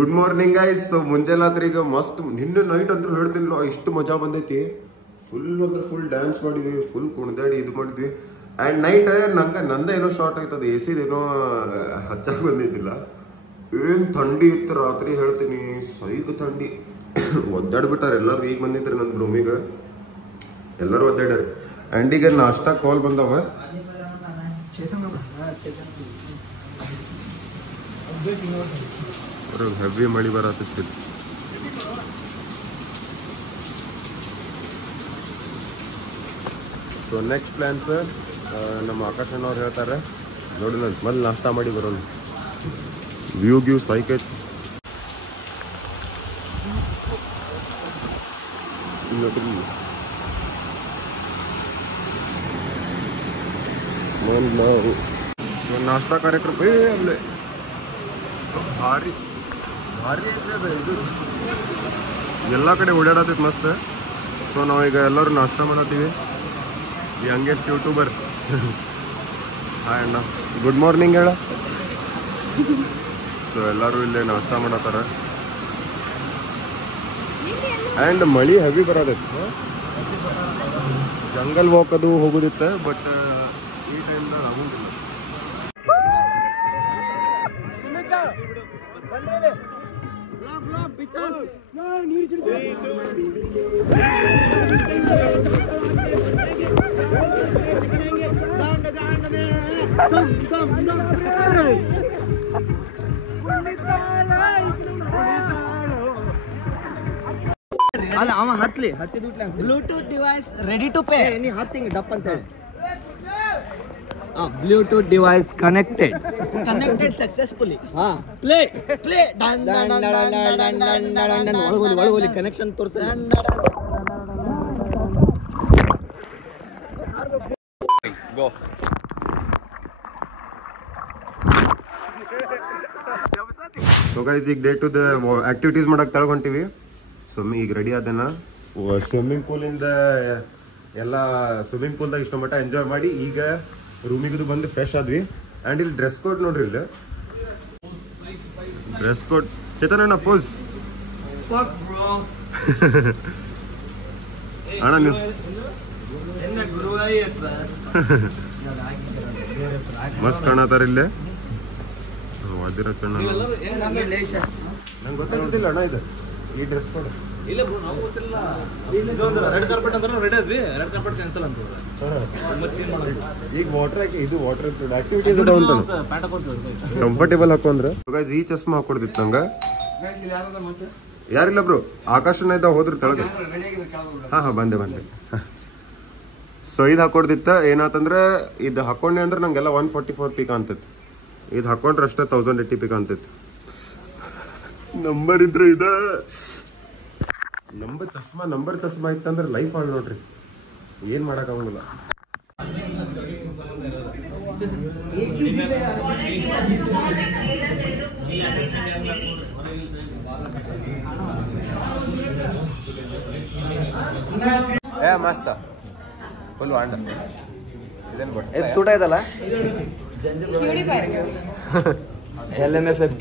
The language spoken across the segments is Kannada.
Good morning guys. ಸೊ ಮುಂಜಾನೆ ಈಗ ಮಸ್ತ್ ನಿನ್ನೆ ನೈಟ್ ಅಂತೂ ಹೇಳ್ತಿಲ್ಲ ಇಷ್ಟು ಮಜಾ ಬಂದೈತಿ. ಫುಲ್ ಅಂದ್ರೆ ಫುಲ್ ಡ್ಯಾನ್ಸ್ ಮಾಡಿದ್ವಿ, ಫುಲ್ ಕುಣಿದಾಡಿ ಇದು ಮಾಡಿದ್ವಿ. ಆ್ಯಂಡ್ ನೈಟ್ ನಂದ ಏನೋ ಶಾರ್ಟ್ ಆಯ್ತದ, ಎ ಸಿದ ಏನೋ ಹಚ್ಚಾಕ್ ಬಂದಿದ್ದಿಲ್ಲ. ಏನ್ ಥಂಡಿ ಇತ್ತು ರಾತ್ರಿ ಹೇಳ್ತೀನಿ, ಸೈಕ್ ಥಂಡಿ. ಒದ್ದಾಡ್ಬಿಟ್ಟಾರ ಎಲ್ಲರೂ. ಈಗ ಬಂದಿದ್ರಿ ನನ್ನ ರೂಮಿಗೆ, ಎಲ್ಲರೂ ಒದ್ದಾಡ್ಯಾರ. ಆ್ಯಂಡ್ ಈಗ ನಾಷ್ಟಾ ಕಾಲ್ ಬಂದವ. ಹೆವಿ ಮಳಿ ಬರತ್ತಿತ್ತು. ಸೊ ನೆಕ್ಸ್ಟ್ ಪ್ಲಾನ್ ಸರ್, ನಮ್ಮ ಆಕಾಶಣ್ಣ ಅವ್ರು ಹೇಳ್ತಾರೆ ನೋಡಿ. ನಾನು ಮೊದಲು ನಾಷ್ಟಾ ಮಾಡಿ ಬರೋಣ. ವ್ಯೂ ಸೈಕೈತ್. ನಾಷ್ಟಾ ಕಾರ್ಯಕ್ರಮ ಅಲ್ಲೇ ಭಾರಿ ಭಾರಿ ಐತ್ರಿ ಅದು. ಇದು ಎಲ್ಲ ಕಡೆ ಓಡಾಡತೈತಿ ಮಸ್ತ್. ಸೊ ನಾವೀಗ ಎಲ್ಲರೂ ನಾಷ್ಟಾ ಮಾಡತ್ತೀವಿ. Youngest YouTuber. ಹಾಯ್ ಅಣ್ಣ, ಗುಡ್ ಮಾರ್ನಿಂಗ್ ಹೇಳ. ಸೊ ಎಲ್ಲರೂ ಇಲ್ಲೇ ನಾಷ್ಟಾ ಮಾಡತ್ತಾರ. ಆ್ಯಂಡ್ ಮಳಿ ಹೆವಿ ಬರೋದೈತಿ. ಜಂಗಲ್ ವಾಕ್ ಅದು ಹೋಗೋದಿತ್ತೆ, ಬಟ್ ಈ ಟೈಮ್ನಾಗ ಆಗೋದಿಲ್ಲ. ಅಲ್ಲ ಅವ ಹತ್ತಿದ್ಬಿಟ್ಲ. Bluetooth device ready to pay. ನೀ ಹತ್ತಿಂಗ್ ಡಪ್ ಅಂತ ಹೇಳಿ. Bluetooth device connected successfully. Play ಒಳಗೋಲಿ ಕನೆಕ್ಷನ್ ತೋರಿಸ್ತಾರೆ. ಸೊ ಗೈಸ್, ಈಗ ಡೇ ಟು ದ ಆಕ್ಟಿವಿಟೀಸ್ ಮಾಡಕ್ಕೆ ತಳ್ಕೊಂತೀವಿ. ಈಗ ರೆಡಿ ಆದನ. ಸ್ವಿಮ್ಮಿಂಗ್ ಪೂಲಿಂದ ಎಲ್ಲ ಸ್ವಿಮ್ಮಿಂಗ್ ಪೂಲ್ದಾಗ ಇಷ್ಟ ಮಟ್ಟ ಎಂಜಾಯ್ ಮಾಡಿ ಈಗ ರೂಮಿಗೆ ಬಂದು ಫ್ರೆಶ್ ಆದ್ವಿ. ಆ್ಯಂಡ್ ಇಲ್ಲಿ ಡ್ರೆಸ್ ಕೋಡ್ ನೋಡ್ರಿ. ಇಲ್ಲಿ ಡ್ರೆಸ್ ಕೋಡ್ ಚೇತನ ಪೋಸ್ ಅಣ್ಣ ನೀವು ಮಸ್ತ್ ಕಾಣತಾರ ಇಲ್ಲೇ. ವಾದಿರ ಚೆನ್ನ ನಂಗೆ ಗೊತ್ತಾಗೋದಿಲ್ಲ ಅಣ್ಣ ಇದು ಈ ಡ್ರೆಸ್ ಕೋಡ್. ಈಗ ವಾಟರ್ ಹಾಕಿ ಇದು ವಾಟರ್ ಆಕ್ಟಿವಿಟೀಸ್ ಕಂಫರ್ಟೇಬಲ್ ಹಾಕೊಂಡ್ರೆ ಈ ಚಸ್ಮಾ ಹಾಕೊಡ್ದಿತ್ತು ನಂಗ. ಯಾರಿಲ್ಲ ಬ್ರೋ, ಆಕಾಶನ ಇದ್ದ ಹೋದ್ರು ತೆಳಗೆ. ಹಾ ಬಂದೆ. ಸೊ ಇದು ಹಾಕೊಡ್ದಿತ್ತ. ಏನಾತಂದ್ರೆ ಇದು ಹಾಕೊಂಡೆ ಅಂದ್ರೆ ನಂಗೆಲ್ಲ 144 ಪಿ ಕಾಣ್ತೈತಿ. ಇದು ಹಾಕೊಂಡ್ರೆ ಅಷ್ಟೇ 1080 ಪಿ ಕಾಣ್ತೈತಿ. ನಂಬರ್ ಇದ್ರೆ ಇದ ನಂಬರ್ ಚಸ್ಮಾ ಇತ್ತಂದ್ರೆ ಲೈಫ್ ಆಗಿ ನೋಡ್ರಿ, ಏನ್ ಮಾಡಕ್ ಆಗಂಗಿಲ್ಲ. ಮಸ್ತ ಫುಲ್ ವಾಂಡ ಇದೇನು ಬಟ್ ಇದು ಸೂಟ್ ಆಯ್ತಲ್ಲ. LMFF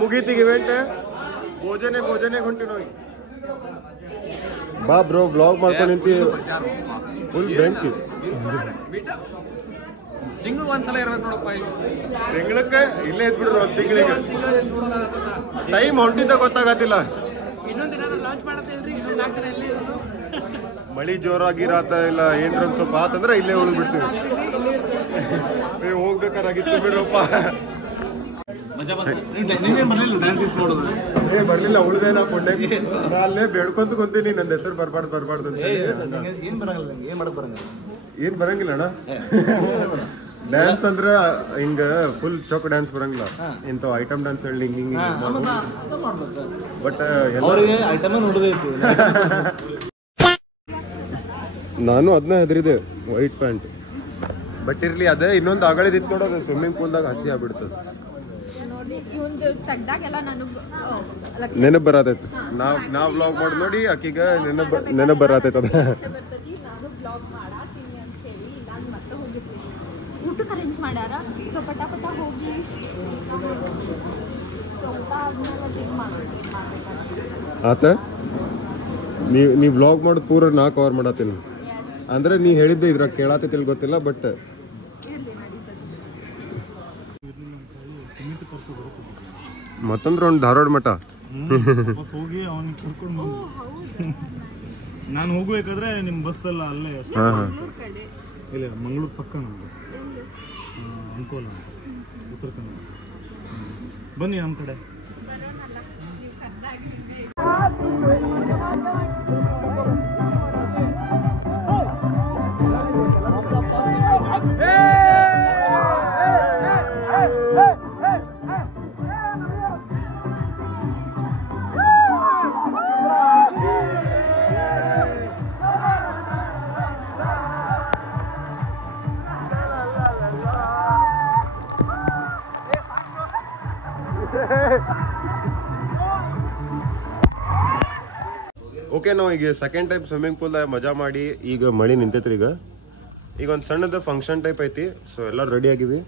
ಮುಗೀತಿಗೆ ಇವೆಂಟ್ ಭೋಜನೆ ಹೊಂಟಿ ನೋಡಿ. ಬಾ ಬ್ರೋ ಬ್ಲಾಗ್ ಮಾಡ್ಕೊಂಡು ನಿಂತಿ ಫುಲ್ ಬೆಂಕಿ ತಿಂಗಳು ಒಂದ್ಸಲ ಇರ್ಬೇಕು ನೋಡಪ್ಪ. ತಿಂಗಳಕ್ಕೆ ಇಲ್ಲೇ ಇದ್ಬಿಡ್ರು ಒಂದ್ ತಿಂಗಳಿಗೆ ಟೈಮ್ ಹೊಂಟಿದ್ದ ಗೊತ್ತಾಗತ್ತಿಲ್ಲ. ಮಳಿ ಜೋರಾಗಿರಾತ ಇಲ್ಲ ಏನ್ರ ಒಂದ್ ಸ್ವಲ್ಪ ಆತಂದ್ರೆ ಇಲ್ಲೇ ಉಳಿದ್ ಬಿಡ್ತೀವಿ. ಹೋಗ್ಬೇಕಾಗಿತ್ತು ಬಿಡ್ರಪ್ಪ. ಬರ್ಲಿಲ್ಲ ಉಳ್ದೆ ನಾ ಕೊಂಡೆ ಅಲ್ಲೇ ಬೇಡ್ಕೊಂತ ಕುಂತೀನಿ ನನ್ನ ಹೆಸರು ಬರ್ಬಾರ್ದು ಏನ್ ಬರಂಗಿಲ್ಲ ಅಣ್ಣ. ಡ್ಯಾನ್ಸ್ ಅಂದ್ರ ಹಿಂಗ ಫುಲ್ ಚೌಕ ಡ್ಯಾನ್ಸ್ ಬರಂಗಿಲ್ಲ. ಇಂಥ ಐಟಮ್ ಡ್ಯಾನ್ಸ್ ಹೇಳಿ ಹಿಂಗ ಬಟ್ ನಾನು ಅದನ್ನ ಹೆದರಿದೆ ವೈಟ್ ಪ್ಯಾಂಟ್. ಬಟ್ ಇರ್ಲಿ ಅದೇ ಇನ್ನೊಂದು ಅಗಳಿದಿತ್ತು ನೋಡೋದು ಸ್ವಿಮ್ಮಿಂಗ್ ಪೂಲ್ದಾಗ ಹಸಿ ಆಗ್ಬಿಡ್ತದ. ನೆನಪು ಬರತೈತಿ. ನಾವ್ ವ್ಲಾಗ್ ಮಾಡಿ ನೋಡಿ ಆಕಿಗ ನೆನಪು ಬರತೈತ ಅದ. ಊಟಕ್ಕೆ ಅರೇಂಜ್ ಮಾಡ್ಯಾರ. ಸೊ ಪಟಾಪಟ ಹೋಗಿ ಆತ ನೀ ವ್ಲಾಗ್ ಮಾಡೋದು ಪೂರ ನಾ ಕವರ್ ಮಾಡತ್ತೀನಿ ಅಂದ್ರೆ ನೀ ಹೇಳಿದ್ದೆ ಇದ್ರಾಗ ಕೇಳಾತೈತಿಲ್ ಗೊತ್ತಿಲ್ಲ. ಬಟ್ ಮತ್ತೊಂದ್ ರೌಂಡ್ ಧಾರವಾಡ ಮಠ ಹೋಗಿ ಅವನಿಗೆ ಕರ್ಕೊಂಡು ನಾನು ಹೋಗ್ಬೇಕಾದ್ರೆ ನಿಮ್ ಬಸ್ ಎಲ್ಲ ಅಲ್ಲೇ ಇಲ್ಲ ಮಂಗಳೂರು ಪಕ್ಕ ನಮ್ದು ಅಂಕೋಲ ಉತ್ತರ ಕನ್ನಡ. ಬನ್ನಿ ನಮ್ಮ ಕಡೆ. ಓಕೆ ನಾವು ಈಗ ಸೆಕೆಂಡ್ ಟೈಮ್ ಸ್ವಿಮ್ಮಿಂಗ್ ಪೂಲ್ ಮಜಾ ಮಾಡಿ ಈಗ ಮಳಿ ನಿಂತೈತ್ರಿ. ಈಗ ಒಂದ್ ಸಣ್ಣದ ಫಂಕ್ಷನ್ ಟೈಪ್ ಐತಿ. ಸೊ ಎಲ್ಲಾರು ರೆಡಿ ಆಗಿವಿ.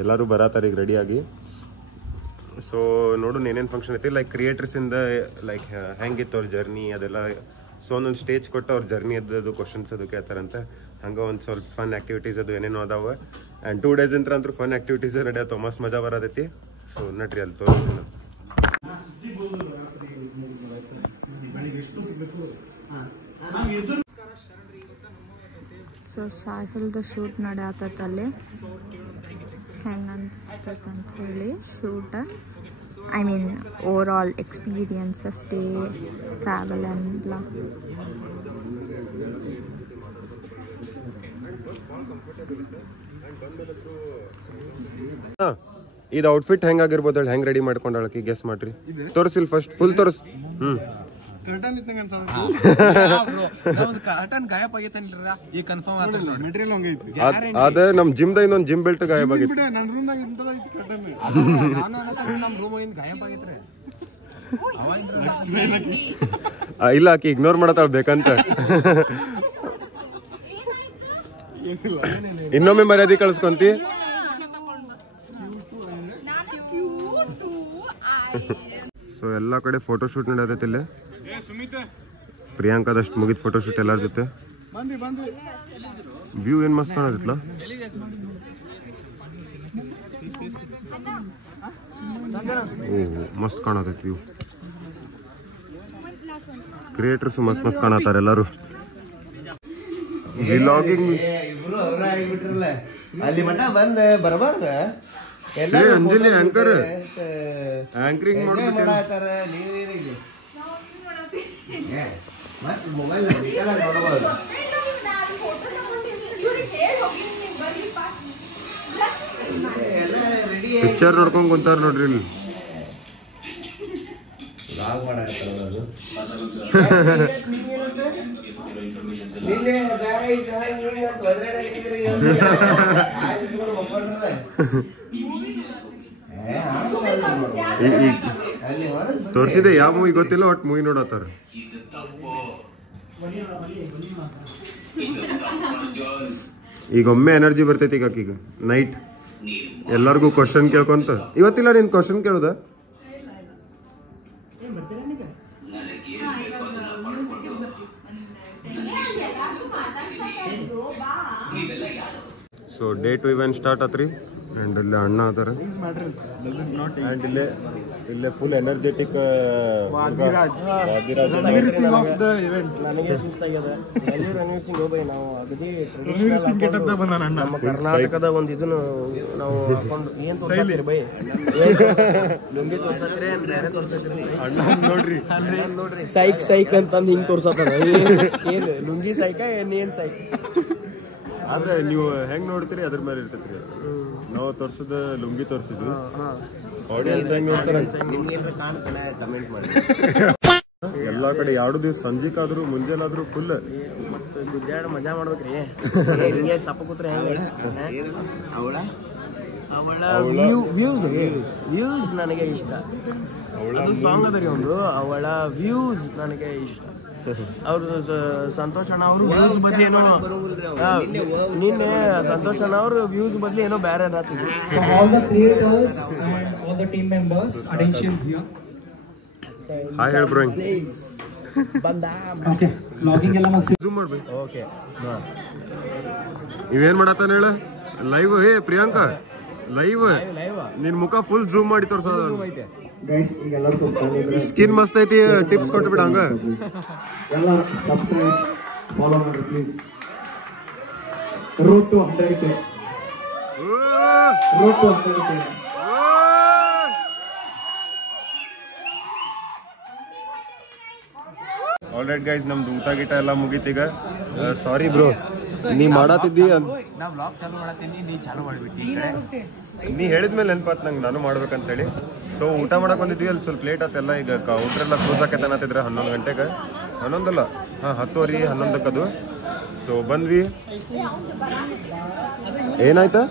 ಎಲ್ಲಾರು ಬರತಾರ ಈಗ ರೆಡಿ ಆಗಿ. ಸೊ ನೋಡೋಣ ಏನೇನ್ ಫಂಕ್ಷನ್ ಐತಿ. ಲೈಕ್ ಕ್ರಿಯೇಟರ್ಸ್ ಇಂದ ಲೈಕ್ ಹೆಂಗಿತ್ತು ಅವ್ರ ಜರ್ನಿ ಅದೆಲ್ಲ. ಸೊ ಒಂದೊಂದು ಸ್ಟೇಜ್ ಕೊಟ್ಟು ಅವ್ರ ಜರ್ನಿ ಅದು ಕ್ವಶನ್ಸ್ ಅದು ಕೇಳ್ತಾರಂತೆ. ಹಂಗ ಒಂದ್ ಸ್ವಲ್ಪ ಫನ್ ಆಕ್ಟಿವಿಟೀಸ್ ಅದು ಏನೇನೋ ಅದಾವ. ಅಂಡ್ 2 days ಅಂತೂ ಫನ್ ಆಕ್ಟಿವಿಟೀಸ್ ನಡೆಯತ್ತ. ಮಸ್ತ್ ಮಜಾ ಬರತೈತಿ. ಸೊ ನಟ್ರಿ ಅಲ್ಲಿ ತೋರಿಸ್ತೀನಿ. ಸೊ ಸಾಹಿಲ್ದ ಶೂಟ್ ನಡೆಯತ್ತಲ್ಲಿ ಹೆಂಗೆ ಅನ್ಸ್ತೈತೆ ಅಂತ ಹೇಳಿ shoot. I mean over all experience ಅಷ್ಟೇ, ಟ್ರಾವೆಲ್ ಎಲ್ಲ. ಇದು ಔಟ್ಫಿಟ್ ಹೆಂಗಾಗಿರ್ಬೋದು ಹೇಳಿ, ಹೆಂಗ್ ರೆಡಿ ಮಾಡ್ಕೊಂಡಾಳಕಿ ಗೆಸ್ ಮಾಡ್ರಿ. ತೋರಿಸಿಲ್ ಫಸ್ಟ್ ಫುಲ್ ತೋರಿಸ್. ಅದ ನಮ್ ಜಿಮ್ ದ ಇನ್ನೊಂದ್ ಜಿಮ್ ಬೆಲ್ಟ್ ಗಾಯಬ್ ಆಗಿತ್ತು. ಇಲ್ಲ ಆಕಿ ಇಗ್ನೋರ್ ಮಾಡತ್ತಾಳ ಬೇಕಂತ. ಇನ್ನೊಮ್ಮೆ ಮರ್ಯಾದೆ ಕಳ್ಸ್ಕೊಂತಿ. ಸೊ ಎಲ್ಲಾ ಕಡೆ ಫೋಟೋ ಶೂಟ್ ನಡೆಯತೈತಿ ಇಲ್ಲಿ. ಪ್ರಿಯಾಂಕಾದಷ್ಟು ಮುಗಿದ ಫೋಟೋ ಶೂಟ್ ಎಲ್ಲಾರ ಜೊತೆ. ವ್ಯೂ ಏನ್ ಮಸ್ತ್ ಕಾಣತಿತ್ಲ. ಮಸ್ತ್ ಕಾಣತೈತಿ ವ್ಯೂ. ಕ್ರಿಯೇಟರ್ಸ್ ಮಸ್ತ್ ಮಸ್ತ್ ಕಾಣತಾರ ಎಲ್ಲಾರು. ವ್ಲಾಗಿಂಗ್ ಇಬ್ರು ಅವ್ರ ಆಗಿಬಿಟ್ರಲ್ಲ ಅಲ್ಲಿ ಮಠ ಬಂದ ಬರಬಾರ್ದ. ಅಂಜಲಿ ಆಂಕರಿಂಗ್ ಮಾಡಾತಾರ. ನೀವೇನಿಲ್ಲ ಮತ್ ಮೊಬೈಲ್ ನೋಡಬಹುದು. ಪಿಕ್ಚರ್ ನೋಡ್ಕೊಂಡ್ ಕುಂತಾರ ನೋಡ್ರಿ ಇಲ್ಲಿ. ತೋರ್ಸಿದೆ ಯಾವ ಮೂವಿ ಗೊತ್ತಿಲ್ಲ, ಒಟ್ ಮೂವಿ ನೋಡತ್ತಾರ. ಈಗ ಒಮ್ಮೆ ಎನರ್ಜಿ ಬರ್ತೈತಿ ಈಗ ನೈಟ್ ಎಲ್ಲಾರ್ಗು ಕ್ವಶನ್ ಕೇಳ್ಕೊಂತ. ಇವತ್ತಿಲ್ಲ ನೀನ್ ಕ್ವಶನ್ ಕೇಳುದ ಸೊ ಡೇ 2 ಇವೆಂಟ್ ಸ್ಟಾರ್ಟ್ ಆತ್ರಿ ಆ್ಯಂಡ್ ಇಲ್ಲೇ ಅಣ್ಣ ಅದಾರ ಆ್ಯಂಡ್ ಇಲ್ಲೇ ಫುಲ್ ಎನರ್ಜೆಟಿಕ್ ನನಗೆ ಸುಸ್ತಾಗ್ಯದ ರಣವೀರ್ ಸಿಂಗ್ ಹೋಗ್ಬೈ ನಾವು ಅಗದಿ ನಮ್ಮ ಕರ್ನಾಟಕದ ಒಂದು ಇದನ್ನು ನಾವು ಹಾಕೊಂಡು ಏನ್ ತೋರ್ಸತ್ತೀರಿ ಬೈ ಲುಂಗಿ ತೋರ್ಸತ್ತೀರಿ ಬೇರೆ ತೋರ್ಸತ್ತೀರಿ ನೋಡ್ರಿ ನೋಡ್ರಿ ಸೈಕ್ ಸೈಕ್ ಅಂತಂದು ಹಿಂಗ್ ತೋರ್ಸತ್ತಾರ ಏನ್ ಲುಂಗಿ ಸೈಕ ಏನ್ ಸೈಕ್ ಅದೇ ನೀವು ಹೆಂಗ್ ನೋಡ್ತೀರಿ ಅದ್ರ ಮೇಲೆ ಇರ್ತೈತ್ರಿ ನಾವು ತೋರ್ಸುದ ಲುಂಗಿ ತೋರ್ಸುದು ಆಡಿಯನ್ಸ್ ಹೆಂಗ್ ನೋಡ್ತಾರ ಕಮೆಂಟ್ ಮಾಡಿ ಎಲ್ಲಾ ಕಡೆ 2 ದಿವಸ ಸಂಜಿಕಾದ್ರು ಮುಂಜಾನಾದ್ರು ಫುಲ್ ಮತ್ತೆ ಗುದ್ದಾಡ ಮಜಾ ಮಾಡ್ಬೇಕ್ರಿ ಹಿಂಗೆ ಸಪ್ಪ ಕೂತ್ರೆ ಹೆಂಗ ಅವಳ ವ್ಯೂಸ್ ನನಗೆ ಇಷ್ಟ ಅದು ಸಾಂಗ್ ಅದ ರೀ ಒಂದು ಅವಳ ವ್ಯೂಸ್ ನನಗೆ ಇಷ್ಟ ಅವ್ರು ಸಂತೋಷ್ ಅಣ್ಣ ಅವರು ವ್ಯೂಸ್ ಬದ್ಲಿ ಏನೋ ನಿನ್ನೆ ಸಂತೋಷ್ ಅಣ್ಣ ಅವರು ವ್ಯೂಸ್ ಬದ್ಲಿ ಏನೋ ಬೇರೆ ಅನ್ನತ್ತಿದ್ರು all the creators and all the team members attention here hi ಹೇಳ ಬ್ರೋ okay logging ಎಲ್ಲ ಮುಗಿಸಿ ಜೂಮ್ ಮಾಡ್ಬೇಕು ಓಕೆ ಇವೇನ್ ಮಾಡತ್ತಾನ ಹೇಳ ಲೈವ್ ಹೇ ಪ್ರಿಯಾಂಕಾ ಲೈವ್ ನಿನ್ ಮುಖ ಫುಲ್ ಜೂಮ್ ಮಾಡಿ ತೋರ್ಸೋದು guys ಈಗ ಎಲ್ಲರೂ ಕೂತ್ಕೊಂಡಿದ್ರೆ ಸ್ಕಿನ್ ಮಸ್ತ್ ಐತಿ ಟಿಪ್ಸ್ ಕೊಟ್ಟು ಬಿಡ ಹಂಗ ಎಲ್ಲ ಸಬ್ಸ್ಕ್ರೈಬ್ ಫಾಲೋ ಮಾಡಿ please road to 100k all right guys ನಮ್ದು ಊಟ ಗೀಟ ಎಲ್ಲ ಮುಗೀತೀಗ ಸಾರಿ ಬ್ರೋ ನೀ ಮಾಡತ್ತಿದ್ದಿ ನಾ ವ್ಲಾಗ್ ಚಾಲು ಮಾಡತ್ತೀನಿ ನೀ ಚಾಲು ಮಾಡ್ಬಿಟ್ಟಿ ಈ ಕಡೆ ನೀ ಹೇಳಿದ್ಮೇಲೆ ನೆನಪಾತ್ ನಂಗೆ ನಾನು ಮಾಡ್ಬೇಕಂತೇಳಿ ಸೊ ಊಟ ಮಾಡಕ್ ಬಂದಿದ್ವಿ ಅಲ್ಲಿ ಸ್ವಲ್ಪ ಲೇಟ್ ಆತೆಲ್ಲ ಈಗ ಕೌಂಟ್ರೆಲ್ಲ ಕ್ಲೋಸ್ ಆಕೈತೆ ಅನ್ನತ್ತಿದ್ರೆ 11 ಗಂಟೆಗೆ 11 ಅಲ್ಲ 10 11 ಸೊ ಬಂದ್ವಿ ಏನಾಯ್ತಾ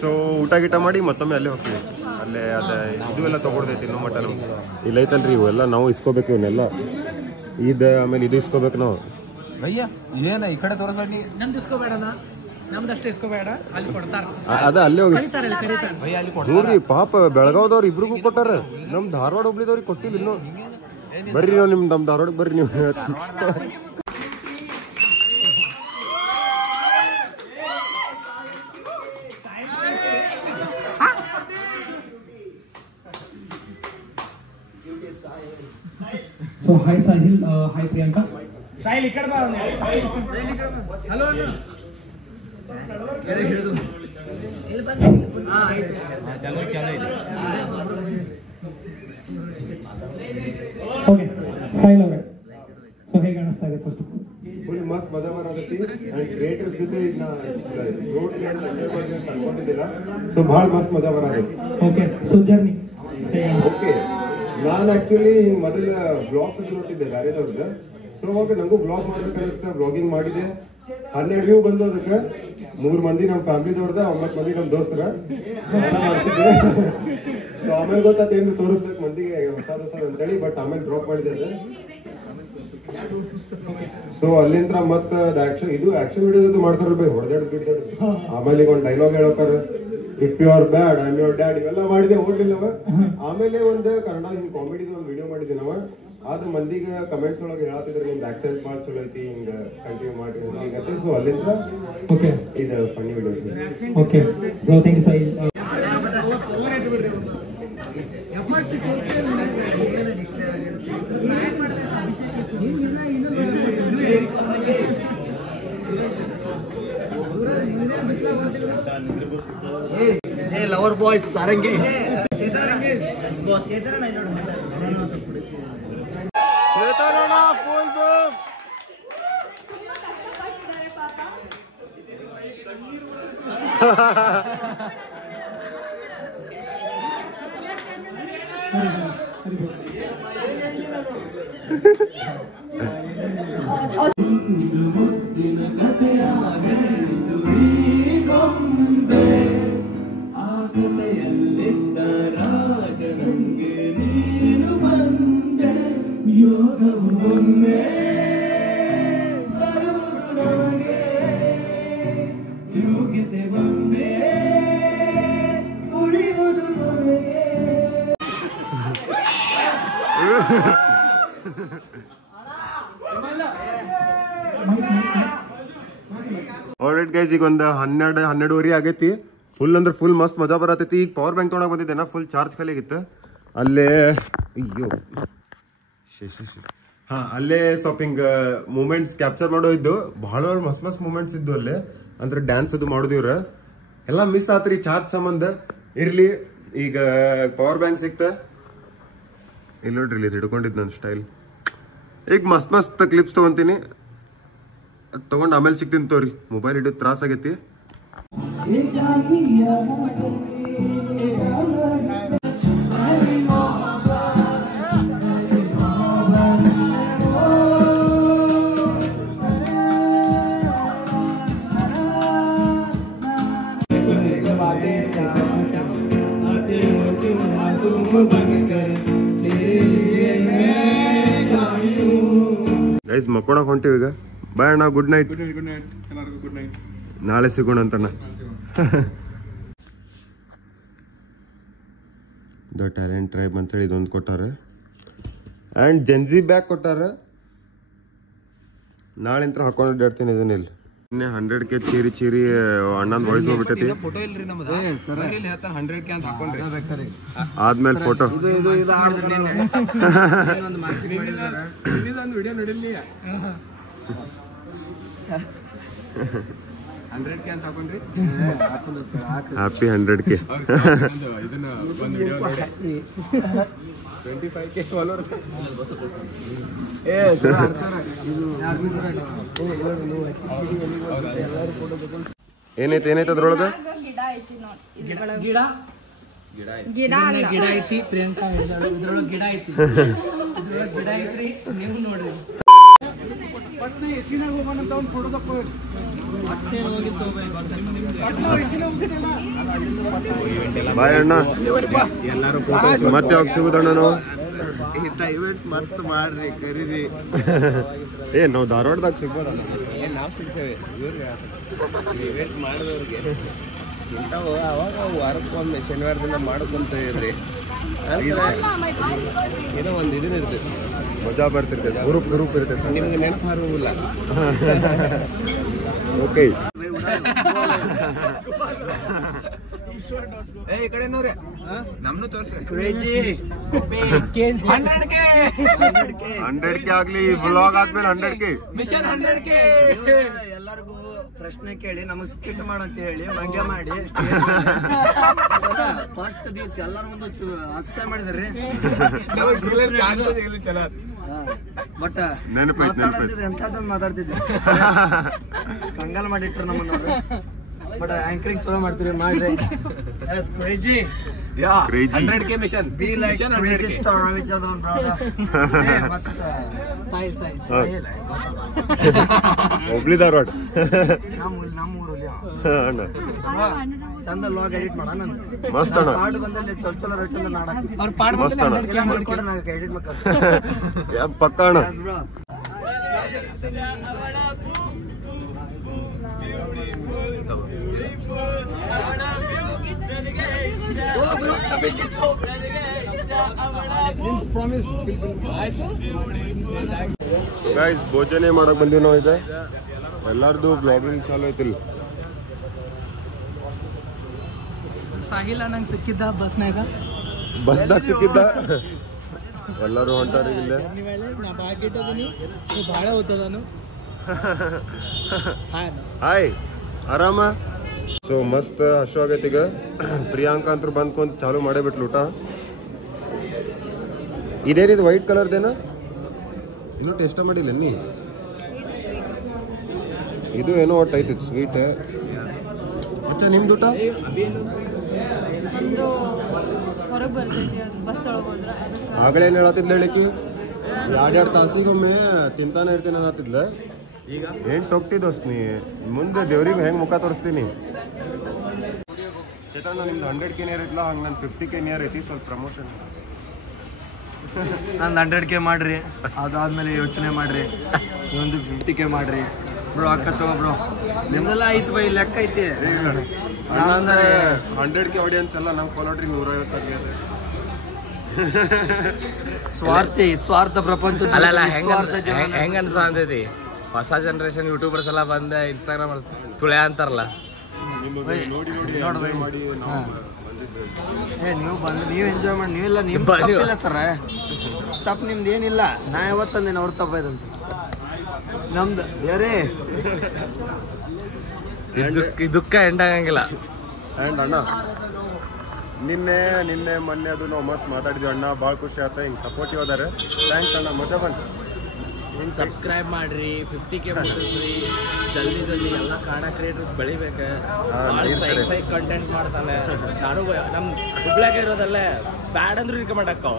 ಸೊ ಊಟ ಗೀಟ ಮಾಡಿ ಮತ್ತೊಮ್ಮೆ ಅಲ್ಲೇ ಹೋಗ್ತೀವಿ ಅಲ್ಲೇ ಅದ ಇದು ಎಲ್ಲ ತಗೊಳ್ದೈತಿ ಇನ್ನೂ ಮಟ್ಟ ನಮ್ಗೆ ಇಲ್ಲ ಐತಲ್ರಿ ಇವೆಲ್ಲ ನಾವು ಇಸ್ಕೋಬೇಕು ಇವನ್ನೆಲ್ಲ ಆಮೇಲೆ ಇದು ಇಸ್ಕೋಬೇಕು ನಾವು ಭಯ್ಯ ಇದೇನ ಈ ಕಡೆ ತೋರಿಸ್ಬೇಡಿ ನಮ್ದು ಇಸ್ಕೋಬೇಡಣ ನಮ್ದಷ್ಟೇ ಇಸ್ಕೋಬೇಡ ಅಲ್ಲಿ ಕೊಡ್ತಾರ ಅದ ಅಲ್ಲೇ ಹೋಗಿ ಭಯ್ಯ ಅಲ್ಲಿ ನೋಡ್ರಿ ಪಾಪ ಬೆಳಗಾವ್ದವ್ರು ಇಬ್ರಿಗೂ ಕೊಟ್ಟಾರ ನಮ್ ಧಾರವಾಡ ಹುಬ್ಳಿದವ್ರಿಗೆ ಕೊಟ್ಟಿಲ್ಲ ಇನ್ನು ಬರ್ರಿ ನೀವು ನಮ್ ಧಾರವಾಡಕ್ಕೆ ಬರ್ರಿ ನೀವು so hi Sahil hi Priyanka soil ಈ ಕಡೆ ಬಾ ಹಲೋ ಚಲೋ ಚಲೋ ಇದೆ okay Sahil ಅವರೇ so ಹೇಗೆ ಅನಿಸ್ತಾ ಇದೆ ಫಸ್ಟ್ ಫುಲ್ ಮಸ್ತ್ ಮಜಾ ಬರತೈತಿ ಅಂಡ್ ಕ್ರಿಯೇಟರ್ಸ್ ಜೊತೆ ಈಗ ರೋಡ್ ಅನ್ಕೊಂಡಿದ್ದಿಲ್ಲ ಸೊ ಭಾಳ ಮಸ್ತ್ ಮಜಾ ಬರತೈತಿ okay so journey ಓಕೆ ನಾನು ಆಕ್ಚುಲಿ ಮೊದಲ ಬ್ಲಾಗ್ಸ್ ನೋಡಿದ್ದೆ ಬೇರೆದವ್ರದ್ದು ಸೊ ಅವಾಗ ನಂಗೂ ಬ್ಲಾಗ್ ಮಾಡ್ಬೇಕನ್ನಿಸ್ತ ಬ್ಲಾಗಿಂಗ್ ಮಾಡಿದೆ 12 ವ್ಯೂ ಬಂದು ಅದಕ್ಕೆ 3 ಮಂದಿ ನಮ್ಮ ಫ್ಯಾಮಿಲಿದವ್ರದ 9 ಮಂದಿ ನಮ್ಮ ದೋಸ್ತರ ಮಾಡ್ತಿದ್ದೆ ಸೊ ಆಮೇಲೆ ಗೊತ್ತಾತ ಏನು ತೋರಿಸ್ಬೇಕು ಮಂದಿಗೆ ಹೊಸ ಅಂತೇಳಿ ಬಟ್ ಆಮೇಲೆ ಡ್ರಾಪ್ ಮಾಡಿದೆ ಅದು ಸೊ ಅಲ್ಲಿಂದ ಮತ್ತ ಇದು ಆಕ್ಷನ್ ವಿಡಿಯೋದು ಮಾಡ್ತಾರ ಬೈ ಹೊಡೆದಾಡ್ ಬಿಡ್ತಾರೆ ಆಮೇಲೆ ಈಗ ಒಂದು ಡೈಲಾಗ್ ಹೇಳ್ತಾರ if you are bad I am your dad ಇವೆಲ್ಲ ಮಾಡಿದೆ ಹೋಗ್ಲಿಲ್ಲವ ಆಮೇಲೆ ಒಂದು ಕನ್ನಡ ಹಿಂಗ್ ಕಾಮಿಡಿದ ಒಂದು ವಿಡಿಯೋ ಮಾಡಿದ್ದೆ ನಾವ ಆದ್ರೆ ಮಂದಿಗೆ ಕಮೆಂಟ್ಸ್ ಒಳಗೆ ಹೇಳತ್ತಿದ್ರೆ ನಿಮ್ದು ಆಕ್ಸೆಂಟ್ ಭಾಳ ಚಲೋ ಐತಿ ಹಿಂಗ ಕಂಟಿನ್ಯೂ ಮಾಡಿ ಹಿಂಗತ್ತೆ ಸೊ ಅಲ್ಲಿಂದ okay ಇದು funny videos okay so thank you Sahil Hey lover boys sarangi boss all right guys, ಈಗ ಒಂದು 12:30 ಆಗೈತಿ. ಫುಲ್ ಅಂದ್ರೆ ಫುಲ್ ಮಸ್ತ್ ಮಜಾ ಬರತೈತಿ. ಈಗ ಪವರ್ ಬ್ಯಾಂಕ್ ತೊಗೊಳಕ್ ಬಂದಿದ್ದೇನ, ಫುಲ್ ಚಾರ್ಜ್ ಖಾಲಿ ಆಗಿತ್ತು. ಅಲ್ಲೇ ಅಯ್ಯೋ ಅಲ್ಲೇ ಸ್ವಲ್ಪ ಹಿಂಗ ಮೂಮೆಂಟ್ಸ್ ಕ್ಯಾಪ್ಚರ್ ಮಾಡೋ ಇದ್ದು. ಬಹಳ ಮಸ್ತ್ ಮೂಮೆಂಟ್ಸ್ ಇದ್ದು ಅಲ್ಲೇ. ಅಂದ್ರೆ ಡ್ಯಾನ್ಸ್ ಅದು ಮಾಡೋದಿವ್ರ ಎಲ್ಲ ಮಿಸ್ ಆತ್ರಿ ಚಾರ್ಜ್ ಸಂಬಂಧ. ಇರ್ಲಿ, ಈಗ ಪವರ್ ಬ್ಯಾಂಕ್ ಸಿಕ್ತ. ಇಲ್ಲಿ ನೋಡ್ರಿ, ಇಲ್ಲಿ ಹಿಡ್ಕೊಂಡಿದ್ ನನ್ನ ಸ್ಟೈಲ್. ಈಗ ಮಸ್ತ್ ಕ್ಲಿಪ್ಸ್ ತಗೊಂತೀನಿ. ತಗೊಂಡ್ ಆಮೇಲೆ ಸಿಗ್ತೀನಿ ತೋರಿ. ಮೊಬೈಲ್ ಹಿಡಿದು ತ್ರಾಸ ಆಗೈತಿ. ಗೈಸ್ ಮಕ್ಕೊಳಕ್ ಹೊಂಟಿವಿ ಈಗ. ಬಾಯ್ ಅಣ್ಣ, ಗುಡ್ ನೈಟ್. ನಾಳೆ ಸಿಗೋಣ ಅಂತಣ್ಣ. ದ ಟ್ಯಾಲೆಂಟ್ ಟ್ರೈಬ್ ಅಂತೇಳಿ ಇದೊಂದು ಕೊಟ್ಟಾರ. ಆ್ಯಂಡ್ ಜೆನ್ಜಿ ಬ್ಯಾಗ್ ಕೊಟ್ಟಾರ. ನಾಳೆ ಅಂತ ಹಾಕೊಂಡು ಅಡ್ಡಾಡ್ತೀನಿ ಇದನ್ನ. ಇಲ್ಲಿ ಇನ್ನೇ 100K ಚೀರಿ ಅಣ್ಣನ ವಾಯ್ಸ್ ಹೋಗ್ಬಿಟ್ಟೈತಿ. ಆದ್ಮೇಲೆ ಫೋಟೋ ಹ್ಯಾಪಿ 100K. ಏನೈತೆ ಅದ್ರೊಳಗ? ಗಿಡ ಐತಿ. ಪ್ರಿಯಾಂಕಾ ಇದ್ರೊಳಗ ಗಿಡ ಐತಿ. ಗಿಡ ಐತ್ರಿ, ನೀವು ನೋಡ್ರಿ. ಬಾಯ್ ಅಣ್ಣ, ಮತ್ತೆ ಯಾವಾಗ ಸಿಗುದಣ್ಣ ನಾವು? ದಯವಿಟ್ಟು ಮತ್ತೆ ಮಾಡ್ರಿ, ಕರೀರಿ. ನಾವು ಧಾರವಾಡದಾಗ ಸಿಗ್ಬೋದಣ್ಣ? ನಾವು ಸಿಗ್ತೇವೆ. ಇವೆಂಟ್ ಮಾಡಿದವ್ರಿಗೆ ಇಂಥವು ಅವಾಗ ವಾರಕ್ಕೊಮ್ಮೆ ಶನಿವಾರ ದಿನ ಮಾಡ್ಕೊಂತ ಇರ್ರಿ. ಏನೋ ಒಂದು ಇದನ್ನ ಇರ್ತೈತಿ, ಮಜಾ ಬರ್ತಿರ್ತೈತೆ. ಗ್ರೂಪ್ ಇರ್ತೈತೆ. ನಿಮ್ಗೆ ನೆನಪು ಹಾರುವುದಿಲ್ಲ. ಓಕೆ, ಈ ಕಡೆ ನೋಡ್ರಿ, ನಮ್ನು ತೋರ್ಸ್ರಿ. 100K ಆಗ್ಲಿ, ವ್ಲಾಗ್ ಆದ್ಮೇಲೆ 100K. Mission 100K. ಎಲ್ಲರಿಗೂ ಪ್ರಶ್ನೆ ಕೇಳಿ ನಮಗ್ ಸ್ಕಿಟ್ ಮಾಡಂತ ಹೇಳಿ ಮಂಗ್ಯ ಮಾಡಿ ಫಸ್ಟ್ ದಿವ್ಸ ಎಲ್ಲರೂ ಒಂದು ಅಸಹ್ಯ ಮಾಡಿದ್ರಿ. ಬಟ್ ಎಂತ ಮಾತಾಡ್ತಿದ್ವಿ, ಕಂಗಾಲ ಮಾಡಿಟ್ರು ನಮ್ಮನ್ನ. ಬಟ್ ಆಂಕರಿಂಗ್ ಚಲೋ ಮಾಡ್ತೀವಿ, ಮಾಡ್ರಿ. Crazy 100K mission. Be like crazy star Ravichandran, brother. Hubli Dharwad ನಮ್ಮ ಊರಲ್ಲಿ ಅಣ್ಣ. ಚಂದ ಲಾಗ್ ಎಡಿಟ್ ಮಾಡೋಣ. ಮಸ್ತ್ ಅಣ್ಣ. ಪಾಡ್ ಬಂದಲ್ಲಿ ಚೊಚ್ಚಲ ರವಿಚಂದ್ರ ನಾಡಕ ಮಸ್ತ್ ಅಣ್ಣ. ಎಡಿಟ್ ಮಾಡ್ತಾರೆ ಪಕ್ಕ ಅಣ್ಣ. ಗೈಸ್, ಭೋಜನೆ ಮಾಡಕ್ ಬಂದೀವಿ ನಾವು. ಇದೆ ಎಲ್ಲಾರ್ದು ಬ್ಲಾಗಿಂಗ್ ಚಾಲು ಐತಿಲ್ಲ. ಸಾಹಿಲ್ ನಂಗೆ ಸಿಕ್ಕಿದ್ದ ಬಸ್ನಾಗ ಸಿಕ್ಕಿದ್ದ. ಎಲ್ಲರೂ ಹೊಂಟಾರ ಇಲ್ಲ. ಭಾಳ ಓದ್ತದನು. ಹಾಯ್, ಆರಾಮ? ಸೊ ಮಸ್ತ್ ಹಶು ಆಗೈತಿ. ಈಗ ಪ್ರಿಯಾಂಕಾ ಅಂತೂ ಬಂದ್ಕೊಂಡ್ ಚಾಲು ಮಾಡೇ ಬಿಟ್ಲು ಊಟ. ಇದೇನಿದು ವೈಟ್ ಕಲರ್ದೇನ? ಇನ್ನೂ ಟೇಸ್ಟ್ ಮಾಡಿಲ್ಲ ನೀ? ಇದು ಏನೋ ಒಟ್ಟು ಐತಿ ಸ್ವೀಟ್. ಅಚ್ಚಾ, ನಿಮ್ದು ಊಟ? ಆಗಲೇನು ಹೇಳತ್ತಿದ್ಲ ಹೇಳಿಕಿ? 2 ತಾಸಿಗೊಮ್ಮೆ ತಿಂತಾನೆ ಇರ್ತೀನಿ ಅನ್ನತ್ತಿದ್ಲ. ಈಗ ಏನ್ ತೊಗ್ತಿದ್ದೋಸ್ ನೀ? ಮುಂದೆ ದೇವ್ರಿಗೆ ಹೆಂಗ್ ಮುಖ ತೋರಿಸ್ತೀನಿ. ಚೇತಣ್ಣ, ನಿಮ್ದು 100K ನಿಯರ್ ಇತ್ಲ, ಹಂಗೆ ನಾನು 50K ನಿಯರ್ ಐತಿ. ಸ್ವಲ್ಪ ಪ್ರಮೋಷನ್. ನಂದು 100K ಮಾಡ್ರಿ, ಅದಾದ್ಮೇಲೆ ಯೋಚನೆ ಮಾಡ್ರಿ. ಒಂದು 50K ಮಾಡ್ರಿ ಬ್ರೋ. ಅಕ್ಕ ತಗೋ ಬ್ರೋ, ನಿಮ್ದೆಲ್ಲ ಐತಿ ಬೈ, ಲೆಕ್ಕ ಐತಿ. 100K ಆಡಿಯನ್ಸ್ ಎಲ್ಲ ನಂಗೆ ಫಾಲೋಡ್ರಿ 150 ಆಗ್ಯದ. ಸ್ವಾರ್ಥ ಪ್ರಪಂಚ ಅಲ್ಲ ಹೆಂಗ ಅನ್ಸಂತೈತಿ ಹೊಸ ಜನರೇಷನ್ ಯೂಟ್ಯೂಬರ್ಸ್ ಎಲ್ಲ ಬಂದ ಇನ್ಸ್ಟಾಗ್ರಾಮ್ ತುಳೆ ಅಂತಾರಲ್ಲ. ನೀವು ಬಂದು ನೀವು ಎಂಜಾಯ್ ಮಾಡಿ ನೀವೆಲ್ಲ ನಿಮ್ ತಪ್ಪಿಲ್ಲ ಸರ್, ತಪ್ಪು ನಿಮ್ದು ಏನಿಲ್ಲ. ನಾ ಯಾವತ್ತಂದೇನು ಅವ್ರ ತಪ್ಪೈದಂತ ನಮ್ದು ಬೇರೆ ದುಃಖ ಎಂಡ್ ಆಗಂಗಿಲ್ಲ. ಆ್ಯಂಡ್ ಅಣ್ಣ ನಿನ್ನೆ ಮೊನ್ನೆ ಅದು ನಾವು ಮಸ್ತ್ ಮಾತಾಡಿದ್ವಿ ಅಣ್ಣ, ಭಾಳ ಖುಷಿ ಆಯ್ತು. ಹಿಂಗೆ ಸಪೋರ್ಟಿವ್ ಅದಾರೆ. ಥ್ಯಾಂಕ್ಸ್ ಅಣ್ಣ, ಮಜಾ ಬಂತು. ಹಿಂಗೆ ಸಬ್ಸ್ಕ್ರೈಬ್ ಮಾಡ್ರಿ, 50K ಮುಟ್ಟಿಸ್ರಿ ಜಲ್ದಿ ಎಲ್ಲ ಕನ್ನಡ ಕ್ರಿಯೇಟರ್ಸ್ ಬೆಳಿಬೇಕು. ಸೈಕ್ ಕಂಟೆಂಟ್ ಮಾಡ್ತಾನೆ. ನಾನು ನಮ್ಮ ಹುಬ್ಳ್ಯಾಗ ಇರೋದಲ್ಲೇ ಬ್ಯಾಡ್ ಅಂದ್ರೂ ರಿಕಮೆಂಡ್ ಆಕ್ಕಾವ.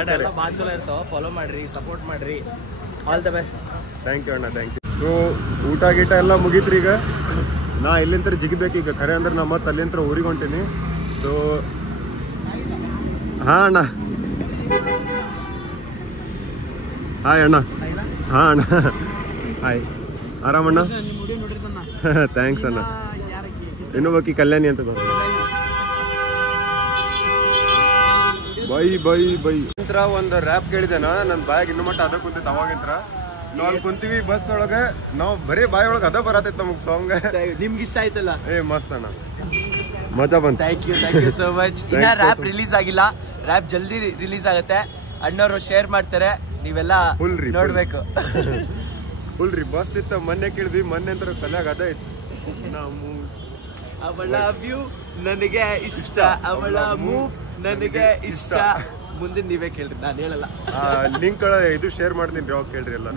ಅದೆಲ್ಲ ಭಾಳ ಚಲೋ ಇರ್ತಾವ. ಫಾಲೋ ಮಾಡ್ರಿ, ಸಪೋರ್ಟ್ ಮಾಡ್ರಿ. All the best. Thank you ಅಣ್ಣ, ಥ್ಯಾಂಕ್ ಯು. ಸೊ ಊಟ ಗೀಟ ಎಲ್ಲ ಮುಗೀತ್ರಿ. ಈಗ ನಾ ಇಲ್ಲಿಂದ ಜಿಗಬೇಕು. ಈಗ ಖರೆ ಅಂದ್ರೆ ನಾ ಮತ್ತೆ ಅಲ್ಲಿಂದ ಊರಿಗೆ ಹೊಂಟೀನಿ. ಸೊ ಹಾಂ ಅಣ್ಣ, ಹಾಯ್ ಅಣ್ಣ. ಹಾಂ ಅಣ್ಣ, ಹಾಯ್. ಆರಾಮಣ್ಣ? ಥ್ಯಾಂಕ್ಸ್ ಅಣ್ಣ. ಇನ್ನೊಬ್ಬಾಕಿ ಕಲ್ಯಾಣಿ ಅಂತ ಗೊತ್ತು. ಬೈ ನಂತರ ಒಂದು ರ್ಯಾಪ್ ಕೇಳಿದೆನ, ನನ್ನ ಬಾಯಾಗ ಇನ್ನೂ ಮಟ್ಟ ಅದ ಕುಂತೈತೆ. ಅವಾಗಿಂತ್ರ ನಾವು ಅಲ್ಲಿ ಕುಂತೀವಿ ಬಸ್ ಒಳಗೆ, ನಾವು ಬರೀ ಬಾಯಿ ಒಳಗೆ ಅದ ಬರತೈತೆ ನಮಗೆ ಸಾಂಗ್. ನಿಮ್ಗೆ ಇಷ್ಟ ಆಯ್ತಲ್ಲ? ಮಸ್ತ್ ಅಣ್ಣ, ಮಜಾ ಬಂತು. Thank you so much. ಇನ್ನ ರ್ಯಾಪ್ ರಿಲೀಸ್ ಆಗಿಲ್ಲ, ರ್ಯಾಪ್ ಜಲ್ದಿ ರಿಲೀಸ್ ಆಗುತ್ತೆ. ಅಣ್ಣವರು ಶೇರ್ ಮಾಡ್ತಾರೆ, ನೀವೆಲ್ಲ ನೋಡ್ಬೇಕು. ಫುಲ್ ರೀ ಬಸ್ ಇತ್ತ. ಮೊನ್ನೆ ಕೇಳಿದ್ವಿ, ಮೊನ್ನೆ ಅಂತ ತಲೆಯಾಗ ಅದ ಇತ್ತು. ಅವಳ ವ್ಯೂ ನನಗೆ ಇಷ್ಟ, ಅವಳ ಮೂವ್ ನನಗೆ ಇಷ್ಟ. ಮುಂದಿನ ನೀವೇ ಕೇಳ್ರಿ, ನಾನು ಹೇಳಲ್ಲ. ಲಿಂಕ್ ಇದು ಶೇರ್ ಮಾಡ್ತೀನಿ ರೀ, ಅವಾಗ ಕೇಳ್ರಿ ಎಲ್ಲ.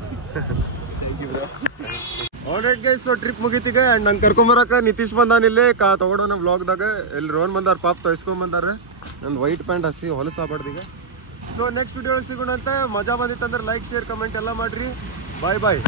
ಆಲ್ರೈಟ್ ಗೈಸ್, ಸೊ ಟ್ರಿಪ್ ಮುಗಿತಿಗೆ. ಅಂಡ್ ನಂಗೆ ಕರ್ಕೊಂಬರಕ ನಿತೀಶ್ ಬಂದಾನ ಇಲ್ಲಿ ತಗೊಳೋಣ ವ್ಲಾಗ್ದಾಗ. ಇಲ್ಲಿ ರೋನ್ ಬಂದಾರ, ಪಾಪ ತೊಯ್ಸ್ಕೊಂಡ್ ಬಂದಾರ. ನಂದು ವೈಟ್ ಪ್ಯಾಂಟ್ ಹಸಿ ಹೊಲಸಾಗ್ಬಾರ್ದೀಗ. ಸೊ ನೆಕ್ಸ್ಟ್ ವಿಡಿಯೋ ಸಿಗೋಣಂತೆ. ಮಜಾ ಬಂದಿತ್ತಂದ್ರೆ ಲೈಕ್, ಶೇರ್, ಕಮೆಂಟ್ ಎಲ್ಲ ಮಾಡ್ರಿ. ಬಾಯ್.